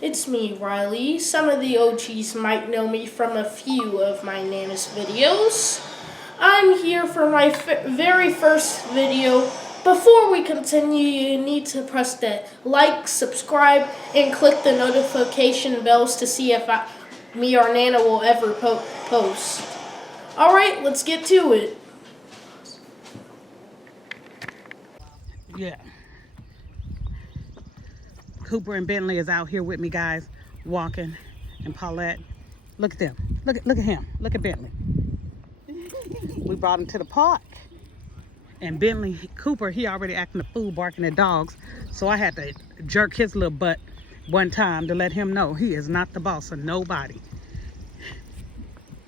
it's me, Riley. Some of the OGs might know me from a few of my Nana's videos. I'm here for my very first video. Before we continue, you need to press the like, subscribe, and click the notification bells to see if me or Nana will ever post. Alright, let's get to it. Yeah. Cooper and Bentley is out here with me, guys, walking. And Paulette, look at them. Look at him. Look at Bentley. We brought him to the park. And Bentley, Cooper, he already acting a fool, barking at dogs. So I had to jerk his little butt one time to let him know he is not the boss of nobody.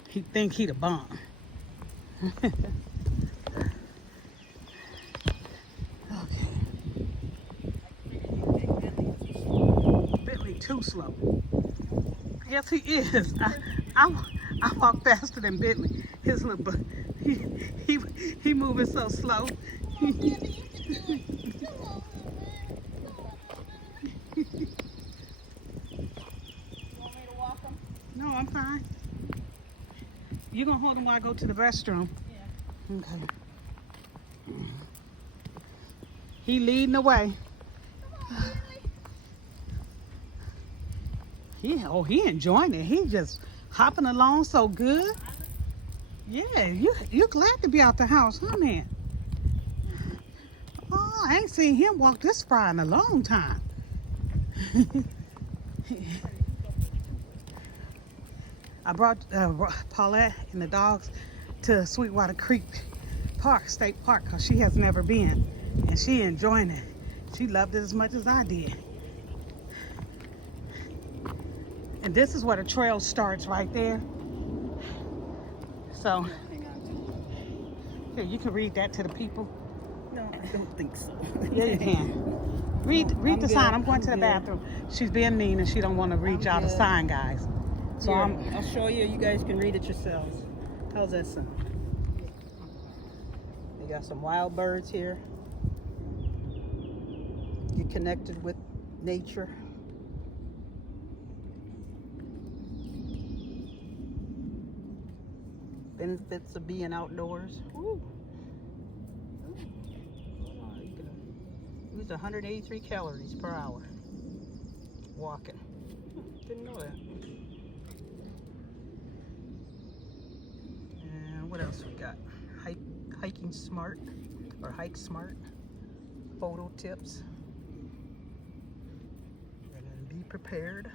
He think he the bomb. Too slow. Yes, he is. I walk faster than Bentley. His little butt. He moving so slow. No, I'm fine. You gonna hold him while I go to the restroom? Yeah. Okay. He leading the way. He enjoying it. He just hopping along so good. Yeah, you're glad to be out the house, huh, man? Oh, I ain't seen him walk this far in a long time. I brought Paulette and the dogs to Sweetwater Creek Park, State Park, because she has never been. And she enjoying it. She loved it as much as I did. And this is where the trail starts right there. So, here, you can read that to the people. No, I don't think so. Yeah, you can. Read the sign. I'm going to the bathroom. She's being mean and she don't want to read y'all the sign, guys. So here, I'll show you. You guys can read it yourselves. How's that sound? We got some wild birds here. Get connected with nature. Benefits of being outdoors. Woo. You can use 183 calories per hour walking. Didn't know that. And what else we got? Hiking smart or hike smart. Photo tips. And then be prepared.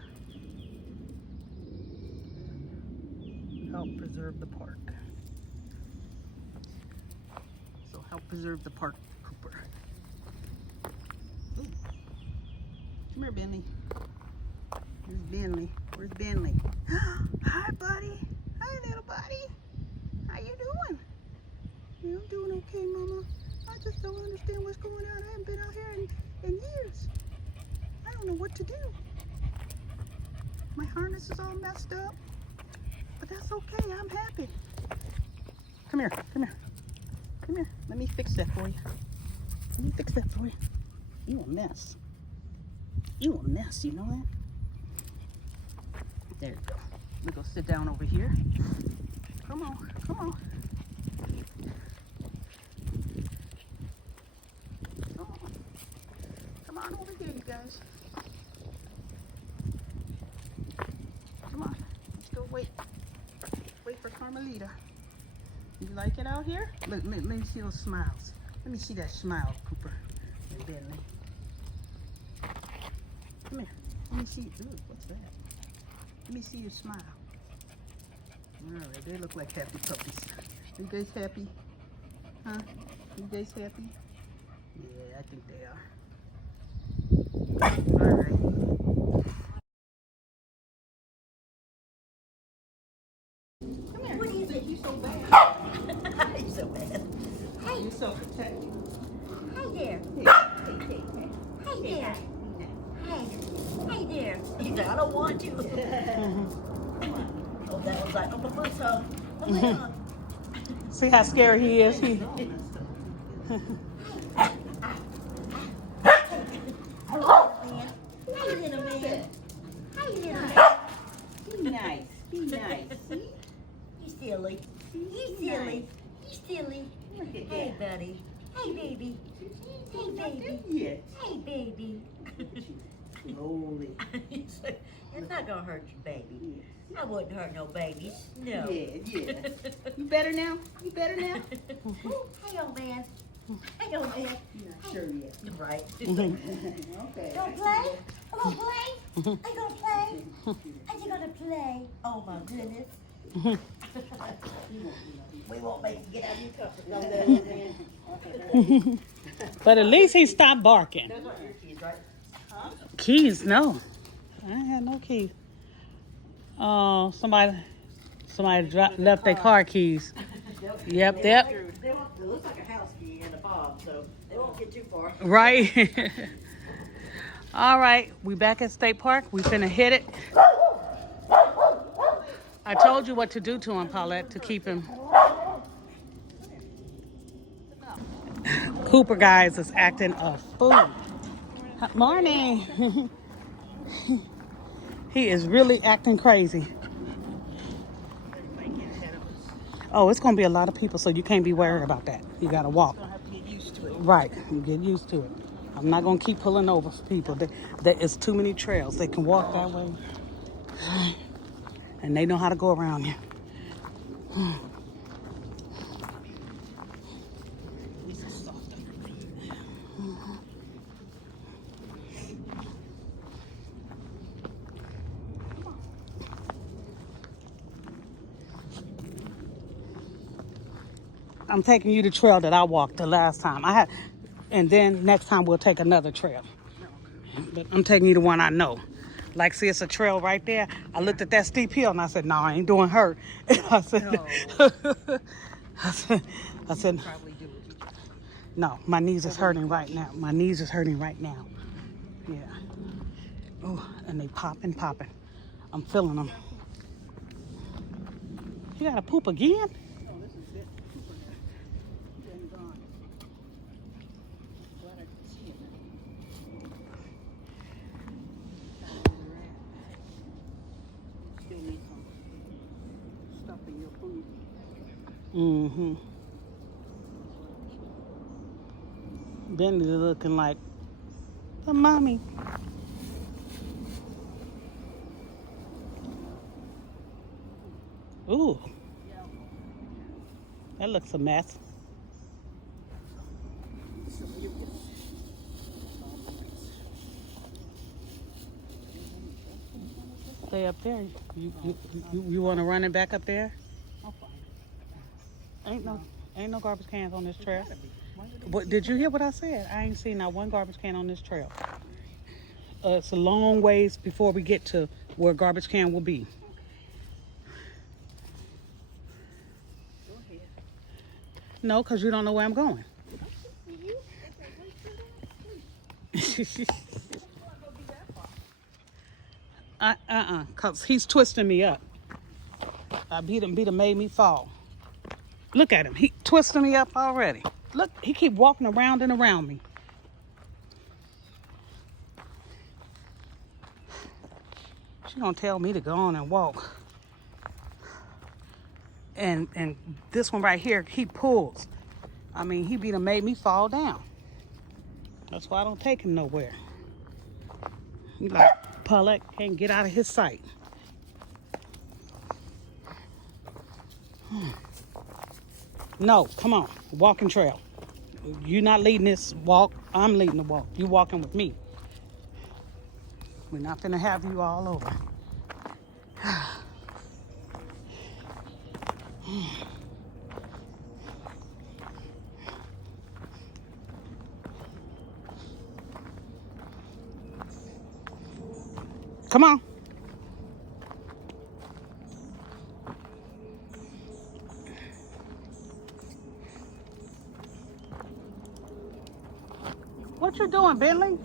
Help preserve the park. So help preserve the park, Cooper. Ooh. Come here, Bentley. Where's Bentley? Where's Bentley? Hi, buddy. Hi, little buddy. How you doing? Yeah, I'm doing okay, Mama. I just don't understand what's going on. I haven't been out here in years. I don't know what to do. My harness is all messed up. But that's okay, I'm happy. Come here, come here. Come here, let me fix that for you. Let me fix that for you. You a mess. You a mess, you know that? There you go. We're gonna sit down over here. Come on, come on. Come on. Come on over here, you guys. Come on, let's go wait. Wait for Carmelita. You like it out here? Look, let me see those smiles. Let me see that smile, Cooper and Bentley. Come here. Let me see. Ooh, what's that? Let me see your smile. All right, they look like happy puppies. Are you guys happy? Huh? You guys happy? Yeah, I think they are. All right. You're so bad. You're so bad. Hey. You're so protective. Hi there. Hey there. Hey there. He said, I don't want you. Oh, that was like on the first hug. Oh my God. See how scary he is? He... How you doing, man? Be nice. See? He's silly. He's silly. He's silly. Look at Hey, that. buddy. Hey, baby. Hey, baby. Yes. Hey, baby. Slowly. It's not gonna hurt you, baby. Yes. I wouldn't hurt no babies. No. Yeah. You better now? You better now? Hey, old man. Hey, old man. You're not sure yet. Right. Okay. Gonna play? I'm gonna play? Are you gonna play? Are you gonna play? Oh my goodness. We won't make you get out of your comfort zone. But at least he stopped barking. Those aren't your keys, right? Keys? No. I ain't had no keys. Oh, somebody left their car keys. Yep. It looks like a house key and a fob, so they won't get too far. Right. All right, we back at State Park. We finna hit it. I told you what to do to him, Paulette, to keep him. Cooper, guys, is acting a fool. Morning. He is really acting crazy. Oh, it's going to be a lot of people, so you can't be worried about that. You got to walk. Right, you get used to it. I'm not going to keep pulling over for people. There is too many trails. They can walk that way. And they know how to go around you. I'm taking you the trail that I walked the last time. And then next time we'll take another trail. But I'm taking you the one I know. Like, see, it's a trail right there. I looked at that steep hill and I said, no, I ain't doing her. I said, I said, no, my knees is hurting right now. My knees is hurting right now. Yeah. Oh, and they popping. I'm feeling them. You gotta poop again? Mm-hmm. Bentley's looking like a mommy. Ooh. That looks a mess. Stay up there. You want to run it back up there? Ain't no garbage cans on this trail. But did you hear what I said? I ain't seen not one garbage can on this trail. It's a long ways before we get to where a garbage can will be. No, because you don't know where I'm going. Because he's twisting me up. He done made me fall. Look at him. He twisting me up already. Look, he keep walking around and around me. She gonna tell me to go on and walk. And this one right here, he pulls. I mean, he done made me fall down. That's why I don't take him nowhere. He like, Paulette can't get out of his sight. No, come on, walking trail. You're not leading this walk. I'm leading the walk. You walking with me. We're not gonna have you all over. Come on. What you doing, Bentley?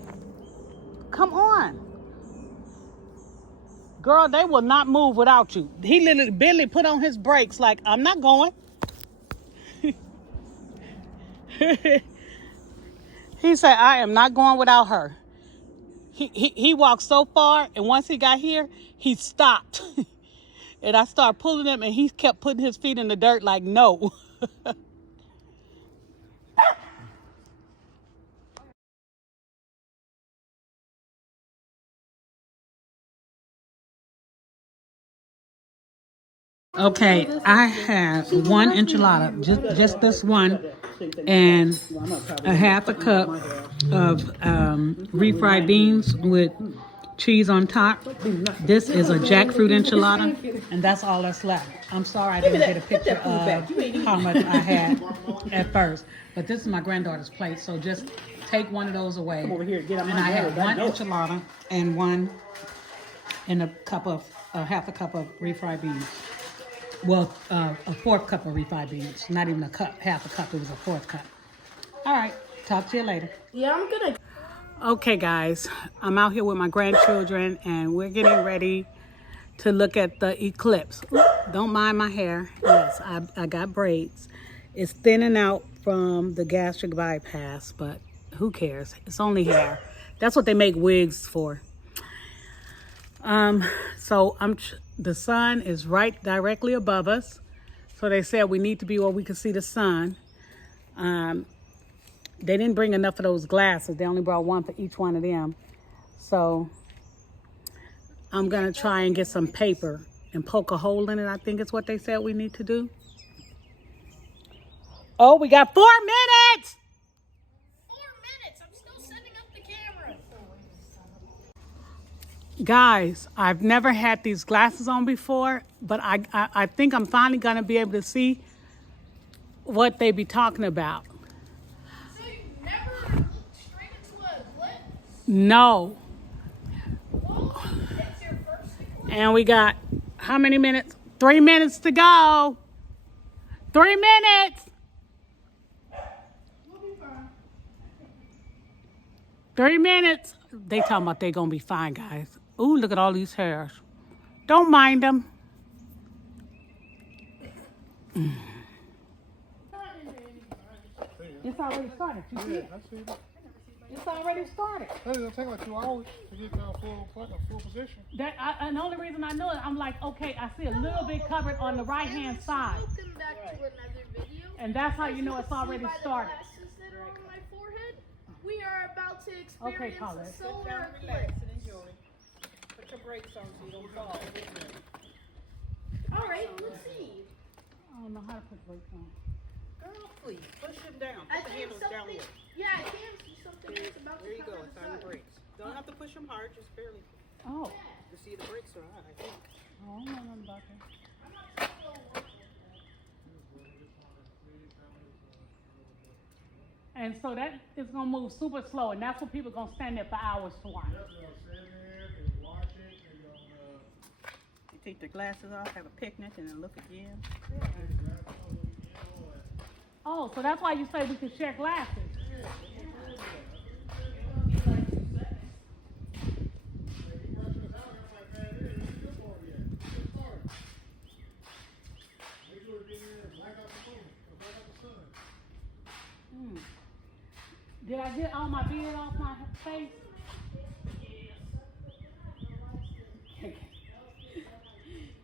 Come on. Girl, they will not move without you. Bentley put on his brakes like, I'm not going. He said, I am not going without her. He walked so far, and once he got here, he stopped. And I started pulling him, and he kept putting his feet in the dirt like, no. Okay, I have one enchilada, just this one, and a half a cup of refried beans with cheese on top. This is a jackfruit enchilada, and that's all that's left. I'm sorry I didn't get a picture of how much I had at first, but this is my granddaughter's plate, so just take one of those away. Come over here, get and I have one enchilada and one and half a cup of refried beans. Well, a fourth cup of refried beans. Not even a cup, half a cup. It was a fourth cup. All right. Talk to you later. Yeah, I'm gonna. Okay, guys. I'm out here with my grandchildren, and we're getting ready to look at the eclipse. Don't mind my hair. Yes, I got braids. It's thinning out from the gastric bypass, but who cares? It's only hair. That's what they make wigs for. So the sun is right directly above us. So they said we need to be where we can see the sun. They didn't bring enough of those glasses. They only brought one for each one of them. So I'm gonna try and get some paper and poke a hole in it. I think it's what they said we need to do. Oh, we got 4 minutes. 4 minutes. I'm still setting up the camera. Guys, I've never had these glasses on before, but I think I'm finally going to be able to see what they be talking about. So you never looked straight into a eclipse? No. Well, that's your first eclipse. And we got how many minutes? 3 minutes to go. 3 minutes. We'll be fine. 3 minutes. They talking about they going to be fine, guys. Ooh, look at all these hairs. Don't mind them. It's already started. You see it? I see it. It's already started. It's gonna take like 2 hours to get full position. And the only reason I know it, I'm like, okay, I see a little bit covered on the right-hand side. Welcome back to another video. And that's how you know As it's can see already by the started. glasses that are on my forehead, we are about to experience Okay, Paulette. a solar eclipse. Put your brakes on so you don't fall. All right, let's see. I don't know how to put brakes on. Girl, please, push him down. I Put the think handles down something. low. Yeah, I can see something that's about There to you come go, in it's the on the sun. brakes. Don't have to push them hard, just barely. Oh, To see the brakes are on, I think. I don't know nothing about that. And so that is going to move super slow, and that's what people are going to stand there for hours to watch. You take their glasses off, have a picnic, and then look again. Oh, so that's why you say we can share glasses. Did I get all my beard off my face?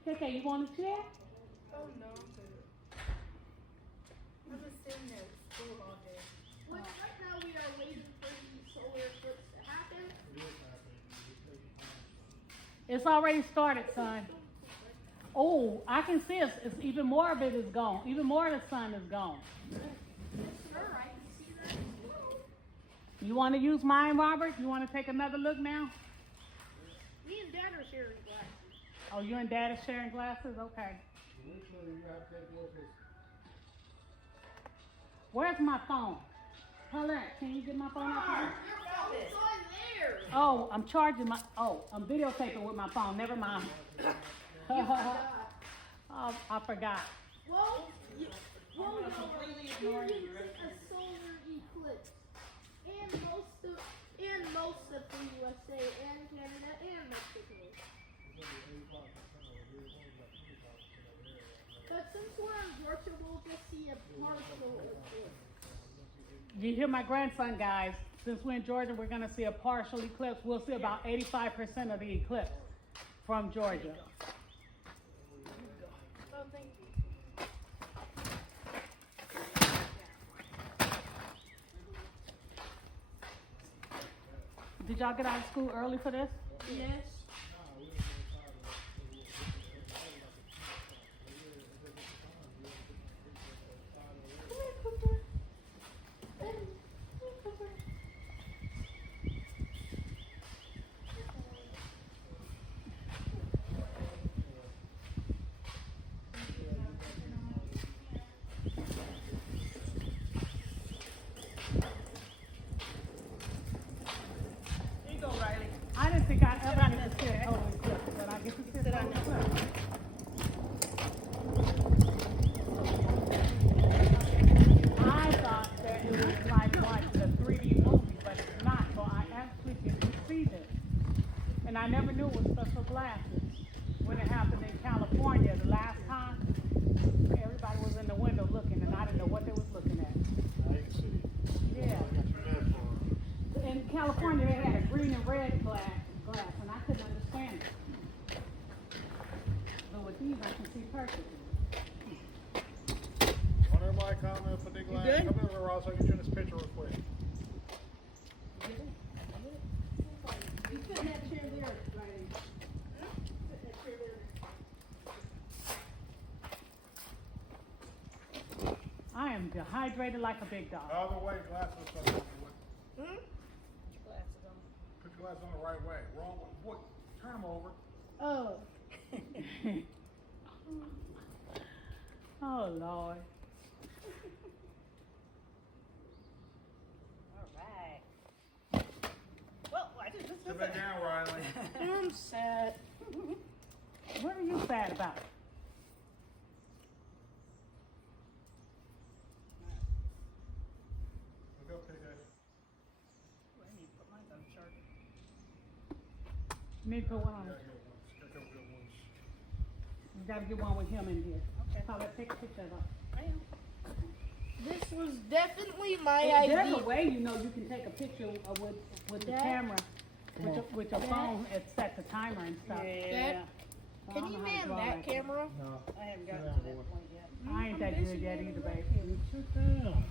Okay, you want to share? Oh no, I'm good. I'm just sitting there at school all day. Which right now we are waiting for the solar eclipse to happen. It's already started, son. Oh, I can see it's even more of it is gone. Even more of the sun is gone. Sure, I can see that as well. You want to use mine, Robert? You want to take another look now? Me and Dad are sharing glasses. Oh, you and Dad are sharing glasses? Okay. Where's my phone? Paulette, can you get my phone out here? It's on there. Oh, I'm charging my, I'm videotaping with my phone. Never mind. Oh, I forgot. Well, y'all are experiencing a solar eclipse. And most of the USA and Canada and Mexico. But since we're in Georgia, we'll just see a partial eclipse. You hear my grandson, guys. Since we're in Georgia, we're going to see a partial eclipse. We'll see about 85% of the eclipse from Georgia. Did y'all get out of school early for this? Yes. I didn't think I'd ever get to see a total eclipse, but I get to see a total eclipse. I thought that it was like watching a 3D movie, but it's not. So I actually get to see this. And I never knew it was special glasses. When it happened in California the last time, everybody was in the window looking, and I didn't know what they was looking at. I can see. Yeah. In California, they had a green and red glass, and I couldn't understand it. But with these, I can see perfectly. Want everybody come and put their glass? Come over, Ross. I'll get you in this picture real quick. You sit in that chair there, Riley. Sit in that chair there. I am dehydrated like a big dog. Other way, glasses on. Hmm? Put your glasses on the right way. Wrong way. Boy, turn them over. Oh. Oh, Lord. All right. Well, I just Sit back down, Riley. I'm sad. What are you sad about? Look up, PJ. I need to put mine on the charger. You need to put one on. Gotta get one. Gotta go get one. You got to get one with him in here. Okay. Paulette, take a picture of it. I am. This was definitely my There's a idea. way you know you can take a picture with the Dad? camera, with your Dad? phone and set the timer and stuff. Dad, I can don't you know how to man draw that like camera? No. I haven't gotten Sit to down, that boy. point yet. I ain't that good yet either, babe. Sit down.